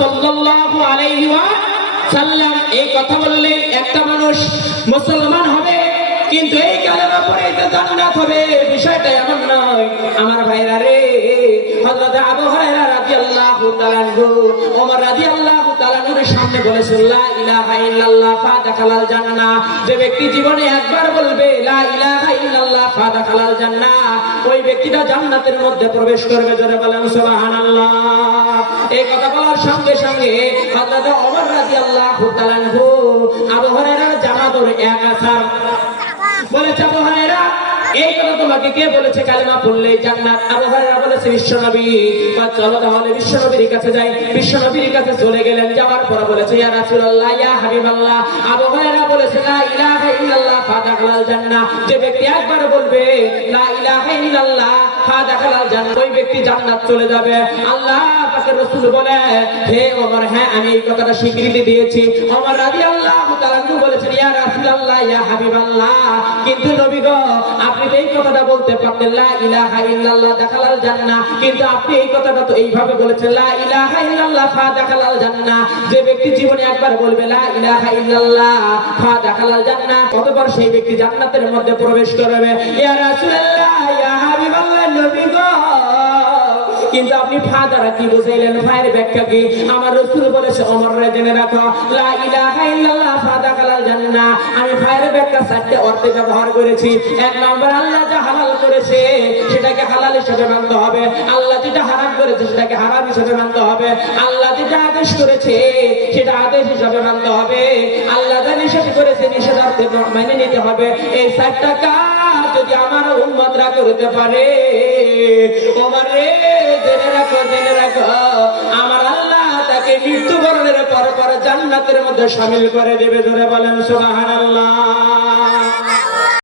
সাল্লাল্লাহু আলাইহি ওয়াসাল্লাম এই কথা বললে একটা মানুষ মুসলমান হবে, কিন্তু এই কালেমা পড়ে এটা জান্নাত হবে বিষয়টা এমন নয় আমার ভাইরা রে। হযরত আবু হুরায়রা রাদিয়াল্লাহু তাআলা আনহু ওমর রাদিয়াল্লাহু তাআলা আনহুর সামনে বলেছেন লা ইলাহা ইল্লাল্লাহ ফাদাখালাল জান্নাহ। যে ব্যক্তি জীবনে একবার বলবে লা ইলাহা ইল্লাল্লাহ ফাদাখালাল জান্নাহ, ওই ব্যক্তিটা জান্নাতের মধ্যে প্রবেশ করবে। জোরে বলেন সুবহানাল্লাহ। এই কথা বলার সঙ্গে সঙ্গে হযরত ওমর রাদিয়াল্লাহু তাআলা আনহু আবু হুরায়রার জামাদর এক আসার বলেছে, আবু হুরায়রা এই কথা তোমাকে কে বলেছে কালেমা পড়লে জান্নাত? আবু হুরায়রা বলেছে বিশ্বনবী। চলো তাহলে বিশ্বনবীর কাছে যাই। বিশ্বনবীর কাছে চলে গেলেন, যাওয়ার পর বলেছে ইয়া রাসূলুল্লাহ ইয়া হাবিবাল্লাহ। আবু হুরায়রা বলেছে লা ইলাহা ইল্লাল্লাহ ফাদাখালাল জান্নাহ। যে ব্যক্তি একবার বলবে লা ইলাহা ইল্লাল্লাহ ফাদাখালাল জান্নাহ, ওই ব্যক্তি জান্নাত চলে যাবে। আল্লাহ পাকের রাসূল বলে হে ওমর, হ্যাঁ আমি এই কথাটা স্বীকৃতি দিয়েছি। ওমর রাদিয়াল্লাহু তাআলা বলেছেন ইয়া রাসূলুল্লাহ ইয়া হাবিবাল্লাহ, কিন্তু নবী গো আপনি এই কথাটা বলতে পারতেন লা ইলাহা ইল্লাল্লাহ দাখালাল জান্নাহ, কিন্তু আপনি এই কথাটা তো এইভাবে বলেছেন লা ইলাহা ইল্লাল্লাহ ফাদাখালাল জান্নাহ। যে ব্যক্তি জীবনে একবার বলবে লা ইলাহা ইল্লাল্লাহ ফাদাখালাল জান্নাহ, কতবার সেই ব্যক্তি জান্নাতের মধ্যে প্রবেশ করবে। ইয়া রাসূলুল্লাহ ইয়া হাবিবাল্লাহ, নবী গো কিন্তু আপনি ফা দ্বারা কি বুঝাইলেন? ফায়ের ব্যাখ্যা কি? আমার রাসূল বলেছে ওমর রে জেনে রাখো লা ইলাহা ইল্লাল্লাহ ফাদাখালাল জান্নাহ। আমি ফায়ের ব্যাখ্যা চারটি অর্থে ব্যবহার করেছি। এক নম্বর, আল্লাহ যা হালাল করেছে সেটাকে হালাল হিসেবে মানতে হবে, আল্লাহ যেটা হারাম করেছে সেটাকে হারাম হিসেবে মানতে হবে, আল্লাহ যেটা আদেশ করেছে সেটা আদেশ হিসেবে মানতে হবে, আল্লাহ যা নিষেধ করেছে নিষেধার্থে মেনে নিতে হবে। এই চারটা কাজ যদি আমার উম্মতরা করতে পারে, ওমর রে জেনে রাখো আমার আল্লাহ তাকে মৃত্যুবরণের পর জান্নাতের মধ্যে শামিল করে দেবে। জোরে বলেন সুবহানাল্লাহ।